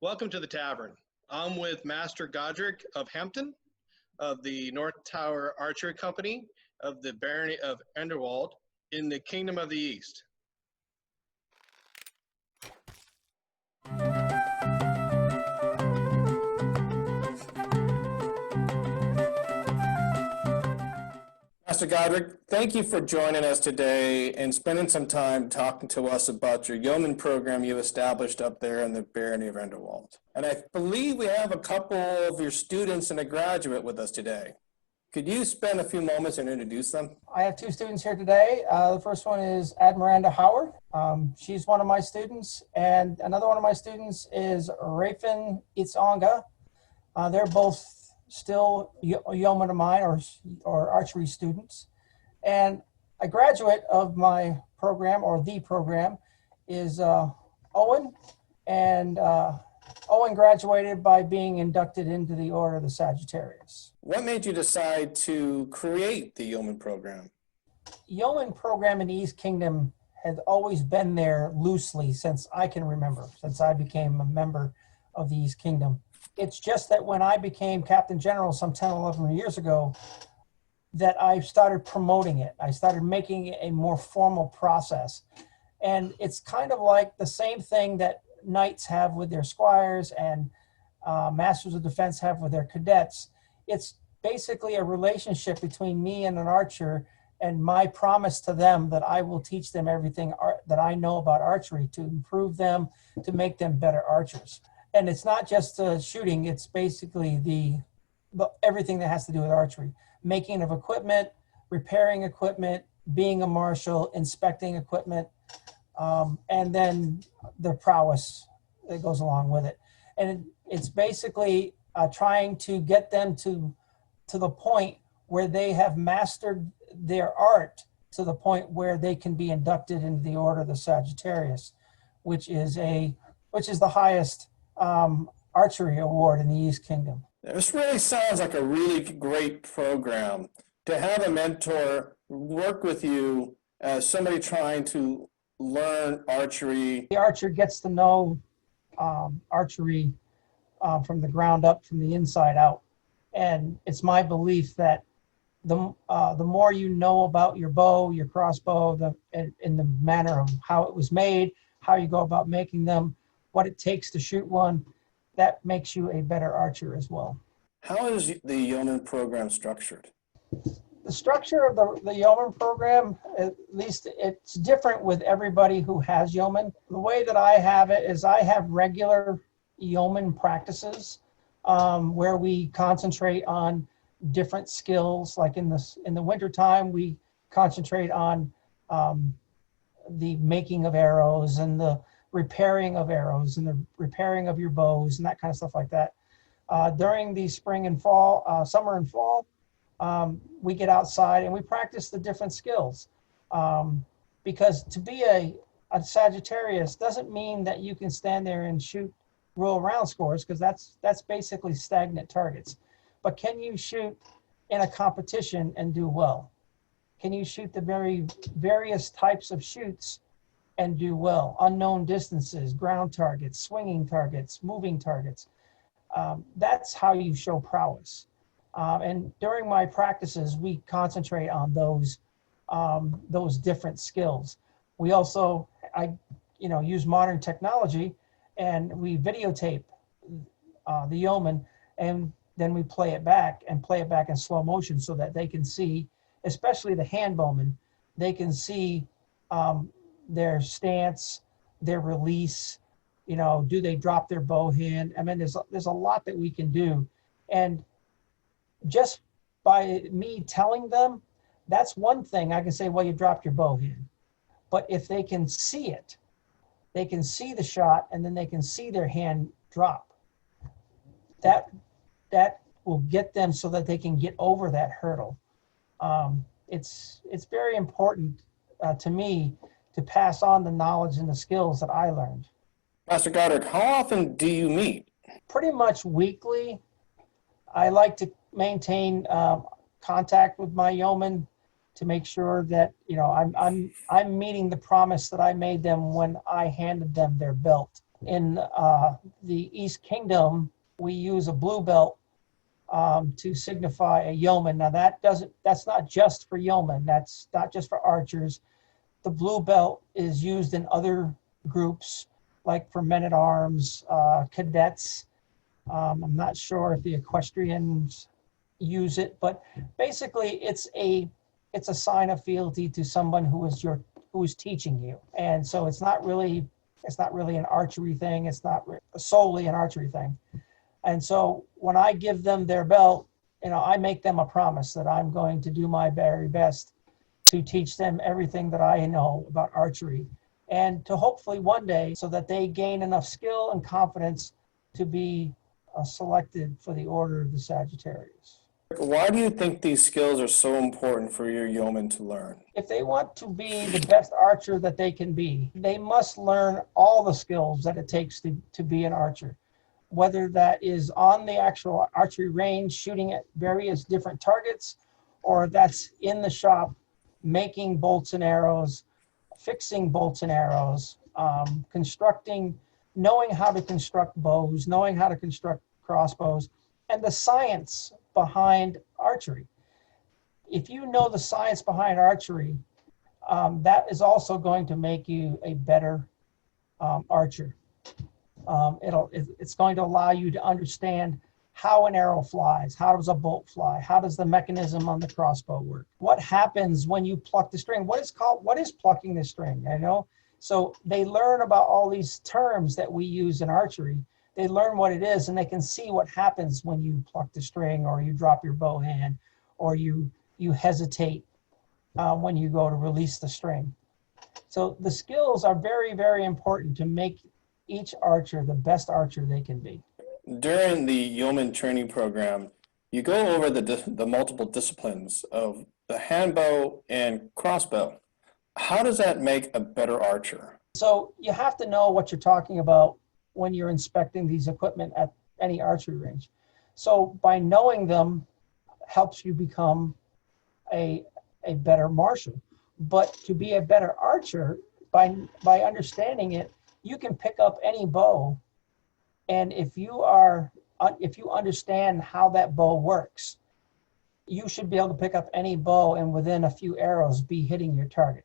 Welcome to the tavern. I'm with Master Godric of Hampton, of the North Tower Archery Company, of the Barony of Enderwald, in the Kingdom of the East. Master Godric, thank you for joining us today and spending some time talking to us about your yeoman program you established up there in the Barony of Enderwald. And I believe we have a couple of your students and a graduate with us today. Could you spend a few moments and introduce them? I have two students here today. The first one is Admiranda Howard. She's one of my students, and another one of my students is Hrafn. They're both still yeomen of mine or archery students. And a graduate of my program, or the program, is Owen. And Owen graduated by being inducted into the Order of the Sagittarius. What made you decide to create the yeoman program? Yeoman program in the East Kingdom has always been there loosely since I can remember, since I became a member of the East Kingdom. It's just that when I became Captain General some 10, 11 years ago, that I started promoting it. I started making it a more formal process. And it's kind of like the same thing that knights have with their squires and masters of defense have with their cadets. It's basically a relationship between me and an archer, and my promise to them that I will teach them everything that I know about archery to improve them, to make them better archers. And it's not just shooting, it's basically everything that has to do with archery. Making of equipment, repairing equipment, being a marshal, inspecting equipment, and then the prowess that goes along with it. And it's basically trying to get them to the point where they have mastered their art to the point where they can be inducted into the Order of the Sagittarius, which is the highest archery award in the East Kingdom. This really sounds like a really great program to have a mentor work with you as somebody trying to learn archery. The archer gets to know archery from the ground up, from the inside out. And it's my belief that the more you know about your bow, your crossbow, in the manner of how it was made, how you go about making them, what it takes to shoot one, that makes you a better archer as well. How is the yeoman program structured? The structure of the yeoman program, at least it's different with everybody who has yeoman. The way that I have it is I have regular yeoman practices where we concentrate on different skills. Like in the wintertime, we concentrate on the making of arrows and the repairing of arrows and the repairing of your bows and that kind of stuff like that. During the spring and fall, summer and fall, we get outside and we practice the different skills. Because to be a Sagittarius doesn't mean that you can stand there and shoot roll around scores, because that's basically stagnant targets. But can you shoot in a competition and do well? Can you shoot the various types of shoots and do well? Unknown distances, ground targets, swinging targets, moving targets. That's how you show prowess. And during my practices, we concentrate on those different skills. We also, use modern technology, and we videotape the yeoman, and then we play it back in slow motion so that they can see, especially the hand bowmen, they can see their stance, their release, do they drop their bow hand? I mean, there's a lot that we can do. And just by me telling them, that's one thing I can say, well, you dropped your bow hand. But if they can see it, they can see the shot, and then they can see their hand drop. That will get them so that they can get over that hurdle. It's very important to me to pass on the knowledge and the skills that I learned. Master Godric, how often do you meet? Pretty much weekly. I like to maintain contact with my yeoman to make sure that I'm meeting the promise that I made them when I handed them their belt. In the East Kingdom, we use a blue belt to signify a yeoman. Now that's not just for yeomen. That's not just for archers. The blue belt is used in other groups, like for men-at-arms, cadets. I'm not sure if the equestrians use it, but basically it's a sign of fealty to someone who is teaching you. And so it's not really an archery thing. It's not solely an archery thing. And so when I give them their belt, I make them a promise that I'm going to do my very best to teach them everything that I know about archery, and to hopefully one day, so that they gain enough skill and confidence to be selected for the Order of the Sagittarius. Why do you think these skills are so important for your yeomen to learn? If they want to be the best archer that they can be, they must learn all the skills that it takes to be an archer. Whether that is on the actual archery range, shooting at various different targets, or that's in the shop, making bolts and arrows, fixing bolts and arrows, constructing, knowing how to construct bows, knowing how to construct crossbows, and the science behind archery. If you know the science behind archery, that is also going to make you a better archer. It's going to allow you to understand how an arrow flies, how does a bolt fly, how does the mechanism on the crossbow work, what happens when you pluck the string, what is plucking the string, So they learn about all these terms that we use in archery. They learn what it is, and they can see what happens when you pluck the string, or you drop your bow hand, or you hesitate when you go to release the string. So the skills are very, very important to make each archer the best archer they can be. During the yeoman training program, you go over the multiple disciplines of the handbow and crossbow. How does that make a better archer? So you have to know what you're talking about when you're inspecting these equipment at any archery range. So by knowing them helps you become a better marshal. But to be a better archer, by understanding it, you can pick up any bow, and if you understand how that bow works, you should be able to pick up any bow and within a few arrows be hitting your target.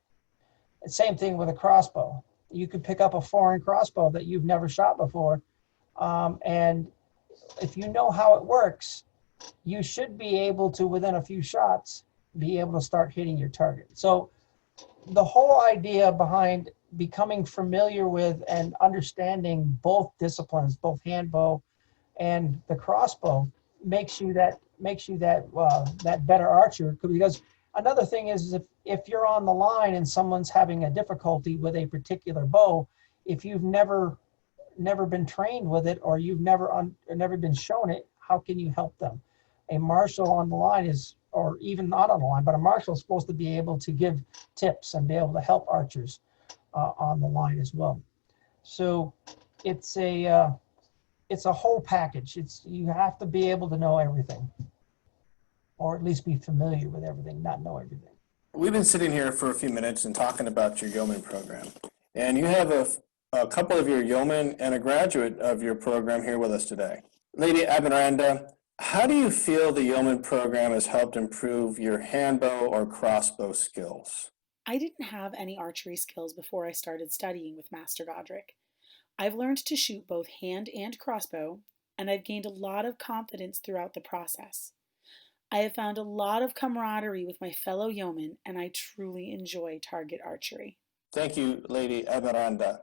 The same thing with a crossbow. You could pick up a foreign crossbow that you've never shot before, and if you know how it works, you should be able to, within a few shots, be able to start hitting your target. So the whole idea behind becoming familiar with and understanding both disciplines, both handbow and the crossbow, makes you that better archer. Because another thing is, if you're on the line and someone's having a difficulty with a particular bow, if you've never been trained with it, or you've never been shown it, how can you help them? A marshal on the line is, or even not on the line, but a marshal is supposed to be able to give tips and be able to help archers on the line as well. So it's a whole package. You have to be able to know everything, or at least be familiar with everything, not know everything. We've been sitting here for a few minutes and talking about your yeoman program, and you have a couple of your yeomen and a graduate of your program here with us today. Lady Admiranda, how do you feel the yeoman program has helped improve your handbow or crossbow skills? I didn't have any archery skills before I started studying with Master Godric. I've learned to shoot both hand and crossbow, and I've gained a lot of confidence throughout the process. I have found a lot of camaraderie with my fellow yeomen, and I truly enjoy target archery. Thank you, Lady Admiranda.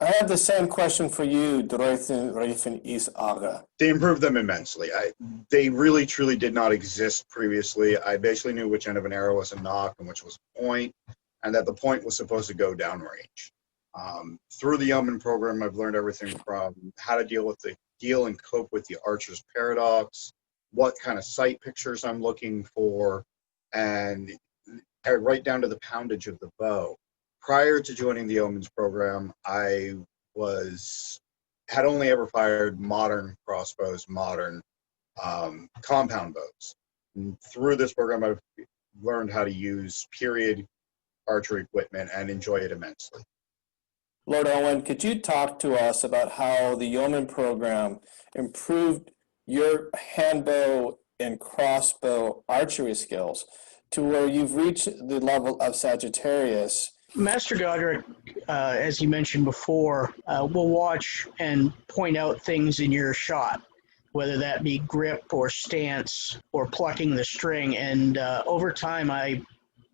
I have the same question for you, Drottin, Hrafn, Aga. They improved them immensely. They really, truly did not exist previously. I basically knew which end of an arrow was a nock and which was a point, and that the point was supposed to go downrange. Through the yeoman program, I've learned everything from how to deal and cope with the archer's paradox, what kind of sight pictures I'm looking for, and right down to the poundage of the bow. Prior to joining the yeoman's program, I had only ever fired modern crossbows, modern compound bows. And through this program, I've learned how to use period archery equipment and enjoy it immensely. Lord Owen, could you talk to us about how the Yeoman program improved your handbow and crossbow archery skills to where you've reached the level of Sagittarius? Master Godric, as you mentioned before, will watch and point out things in your shot, whether that be grip or stance or plucking the string. And over time, I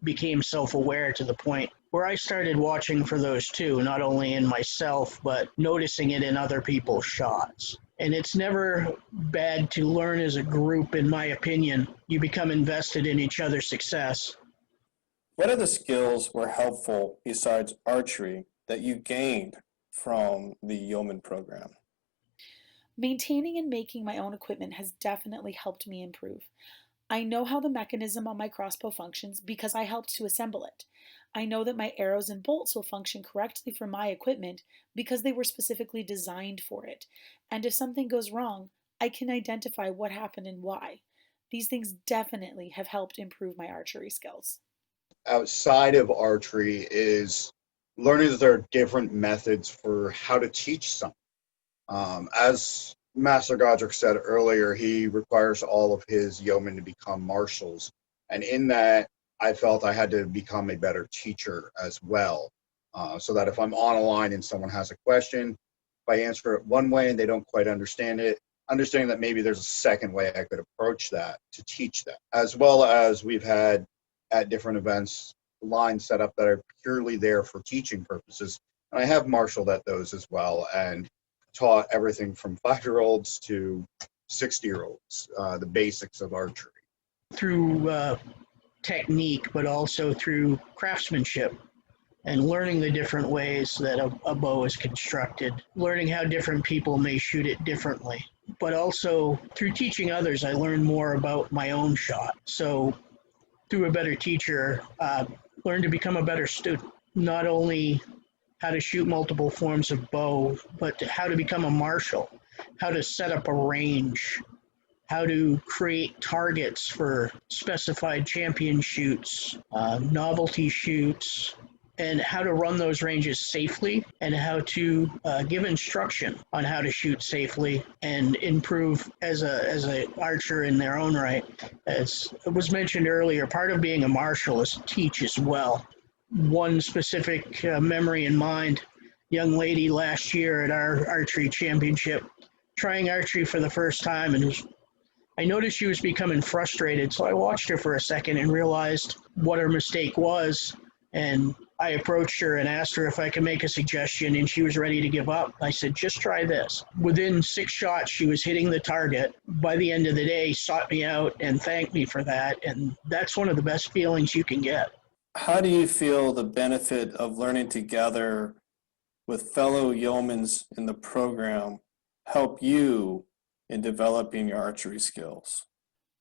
became self-aware to the point where I started watching for those too, not only in myself, but noticing it in other people's shots. And it's never bad to learn as a group, in my opinion. You become invested in each other's success. What other skills were helpful besides archery that you gained from the Yeoman program? Maintaining and making my own equipment has definitely helped me improve. I know how the mechanism on my crossbow functions because I helped to assemble it. I know that my arrows and bolts will function correctly for my equipment because they were specifically designed for it. And if something goes wrong, I can identify what happened and why. These things definitely have helped improve my archery skills. Outside of archery is learning that there are different methods for how to teach something. As Master Godric said earlier, he requires all of his yeomen to become marshals. And in that, I felt I had to become a better teacher as well. So that if I'm on a line and someone has a question, if I answer it one way and they don't quite understand it, understanding that maybe there's a second way I could approach that to teach them. As well as we've had at different events, lines set up that are purely there for teaching purposes. And I have marshaled at those as well and taught everything from 5-year-olds to 60-year-olds, the basics of archery. Through technique, but also through craftsmanship and learning the different ways that a bow is constructed, learning how different people may shoot it differently. But also through teaching others, I learned more about my own shot. So through a better teacher, learned to become a better student, not only how to shoot multiple forms of bow, but how to become a marshal, how to set up a range, how to create targets for specified champion shoots, novelty shoots, and how to run those ranges safely, and how to give instruction on how to shoot safely and improve as a archer in their own right. As was mentioned earlier, part of being a marshal is to teach as well. One specific memory in mind, young lady last year at our archery championship, trying archery for the first time, and I noticed she was becoming frustrated, so I watched her for a second and realized what her mistake was, and I approached her and asked her if I could make a suggestion, and she was ready to give up. I said, just try this. Within 6 shots, she was hitting the target. By the end of the day, sought me out and thanked me for that, and that's one of the best feelings you can get. How do you feel the benefit of learning together with fellow yeomans in the program help you in developing your archery skills?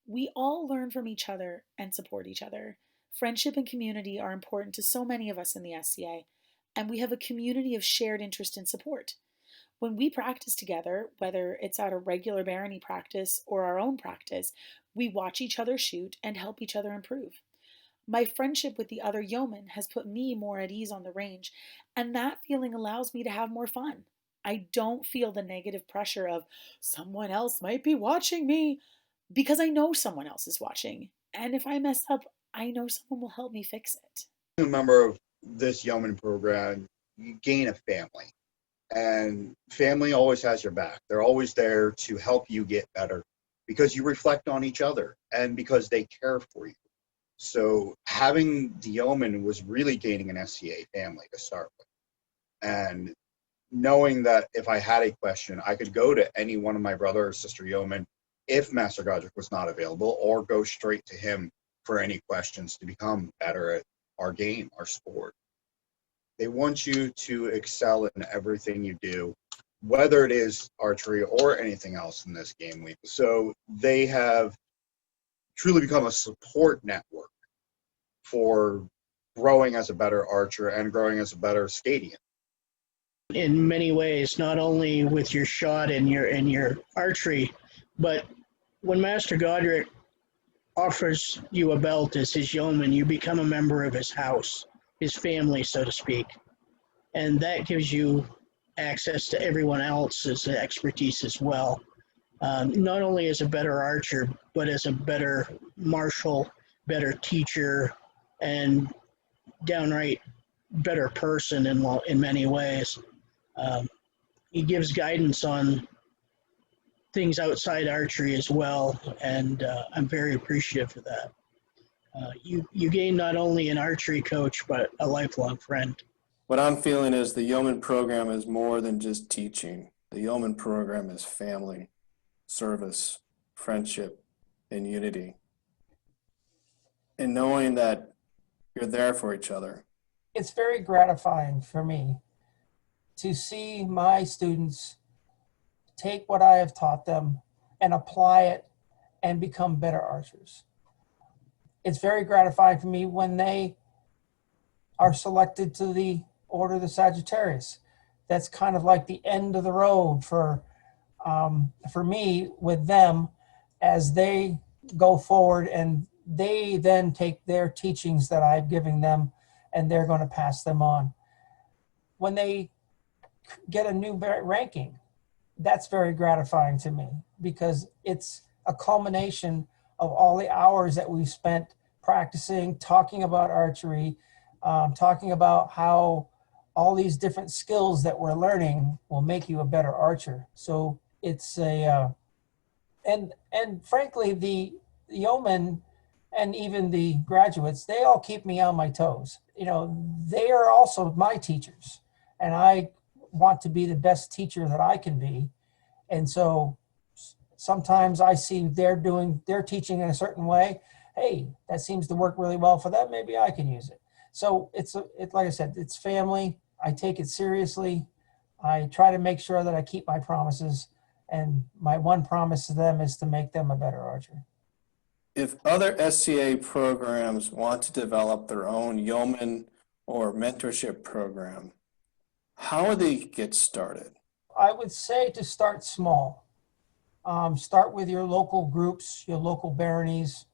We all learn from each other and support each other. Friendship and community are important to so many of us in the SCA, and we have a community of shared interest and support. When we practice together, whether it's at a regular barony practice or our own practice, we watch each other shoot and help each other improve. My friendship with the other yeomen has put me more at ease on the range, and that feeling allows me to have more fun. I don't feel the negative pressure of someone else might be watching me because I know someone else is watching. And if I mess up, I know someone will help me fix it. A member of this yeoman program, you gain a family, and family always has your back. They're always there to help you get better because you reflect on each other and because they care for you. So having the yeoman was really gaining an SCA family to start with. And knowing that if I had a question, I could go to any one of my brother or sister yeomen if Master Godric was not available, or go straight to him for any questions to become better at our game, our sport. They want you to excel in everything you do, whether it is archery or anything else in this game week. So they have truly become a support network for growing as a better archer and growing as a better Scadian. In many ways, not only with your shot and your archery, but when Master Godric offers you a belt as his yeoman, you become a member of his house, his family, so to speak. And that gives you access to everyone else's expertise as well. Not only as a better archer, but as a better marshal, better teacher, and downright better person in many ways. He gives guidance on things outside archery as well, and I'm very appreciative of that. You gain not only an archery coach, but a lifelong friend. What I'm feeling is the Yeoman program is more than just teaching. The Yeoman program is family, service, friendship, and unity. And knowing that you're there for each other. It's very gratifying for me to see my students take what I have taught them and apply it and become better archers. It's very gratifying for me when they are selected to the Order of the Sagittarius. That's kind of like the end of the road for me with them as they go forward, and they then take their teachings that I've given them and they're going to pass them on. When they get a new ranking, that's very gratifying to me because it's a culmination of all the hours that we've spent practicing, talking about archery, talking about how all these different skills that we're learning will make you a better archer. So it's a, and frankly, the yeomen and even the graduates, they all keep me on my toes. You know, they are also my teachers, and I want to be the best teacher that I can be. And so sometimes I see they're teaching in a certain way. Hey, that seems to work really well for them. Maybe I can use it. So it's like I said, it's family. I take it seriously. I try to make sure that I keep my promises. And my one promise to them is to make them a better archer. If other SCA programs want to develop their own yeoman or mentorship program, how would they get started? I would say to start small. Start with your local groups, your local baronies,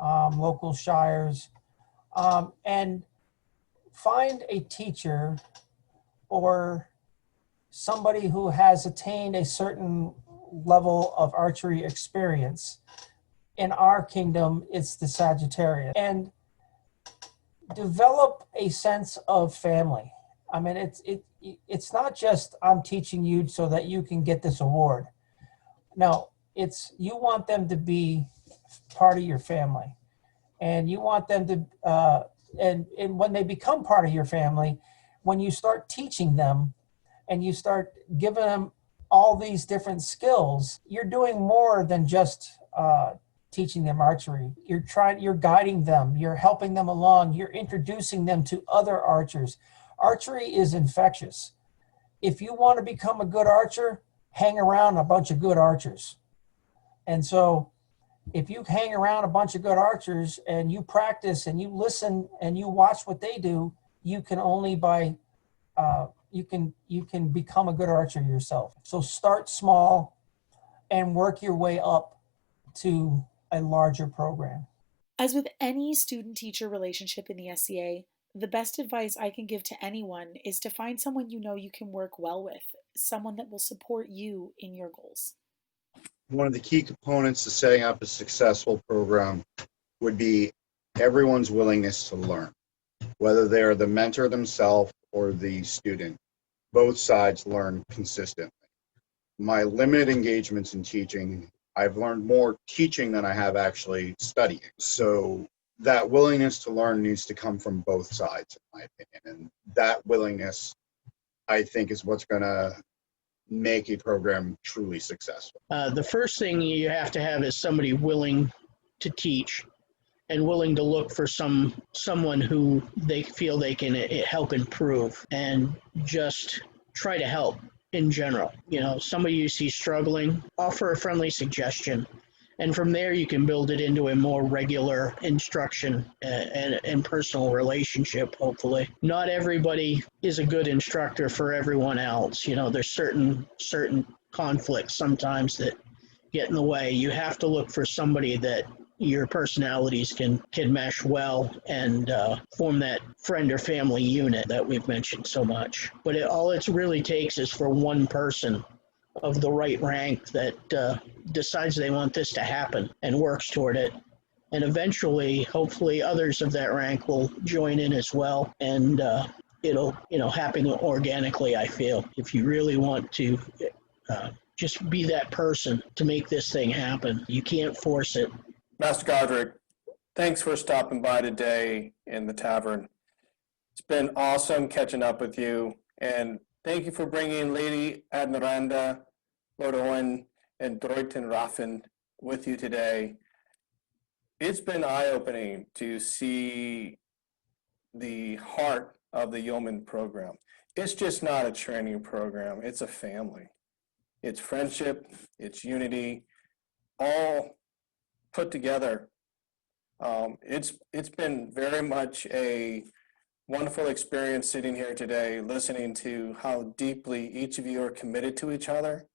local shires, and find a teacher or somebody who has attained a certain level of archery experience. In our kingdom, it's the Sagittarius. And develop a sense of family. I mean, it's not just I'm teaching you so that you can get this award. No, it's you want them to be part of your family. And you want them to, and when they become part of your family, when you start teaching them and you start giving them all these different skills, you're doing more than just teaching them archery. You're guiding them, you're helping them along, you're introducing them to other archers. Archery is infectious. If you want to become a good archer, hang around a bunch of good archers. And so if you hang around a bunch of good archers and you practice and you listen and you watch what they do, you can only you can become a good archer yourself. So start small and work your way up to a larger program. As with any student-teacher relationship in the SCA, the best advice I can give to anyone is to find someone you know you can work well with, someone that will support you in your goals. One of the key components to setting up a successful program would be everyone's willingness to learn, whether they're the mentor themselves or the student. Both sides learn consistently. My limited engagements in teaching, I've learned more teaching than I have actually studying. So that willingness to learn needs to come from both sides, in my opinion. And that willingness, I think, is what's going to make a program truly successful. The first thing you have to have is somebody willing to teach and willing to look for someone who they feel they can help improve and just try to help in general. You know, somebody you see struggling, offer a friendly suggestion. And from there, you can build it into a more regular instruction and personal relationship, hopefully. Not everybody is a good instructor for everyone else. You know, there's certain conflicts sometimes that get in the way. You have to look for somebody that your personalities can mesh well and form that friend or family unit that we've mentioned so much. But all it really takes is for one person of the right rank that decides they want this to happen and works toward it. And eventually, hopefully, others of that rank will join in as well. And it'll, happen organically, I feel. If you really want to just be that person to make this thing happen, you can't force it. Master Godric, thanks for stopping by today in the tavern. It's been awesome catching up with you. And thank you for bringing Lady Admiranda, Lord Eoin, and Drottin Hrafn with you today. It's been eye-opening to see the heart of the yeoman program. It's just not a training program, it's a family. It's friendship, it's unity, all put together. It's been very much a wonderful experience sitting here today, listening to how deeply each of you are committed to each other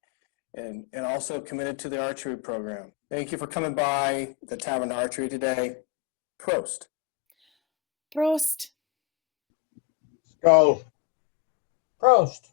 and also committed to the archery program. Thank you for coming by the Tavern Archery today. Prost. Prost. Go. Prost.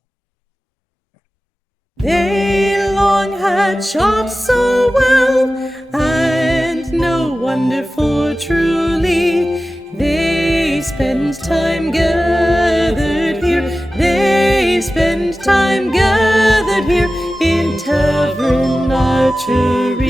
They long had shot so well, and no wonder, for truly they spent time gathered here. They spent time gathered here in Tavern Archery.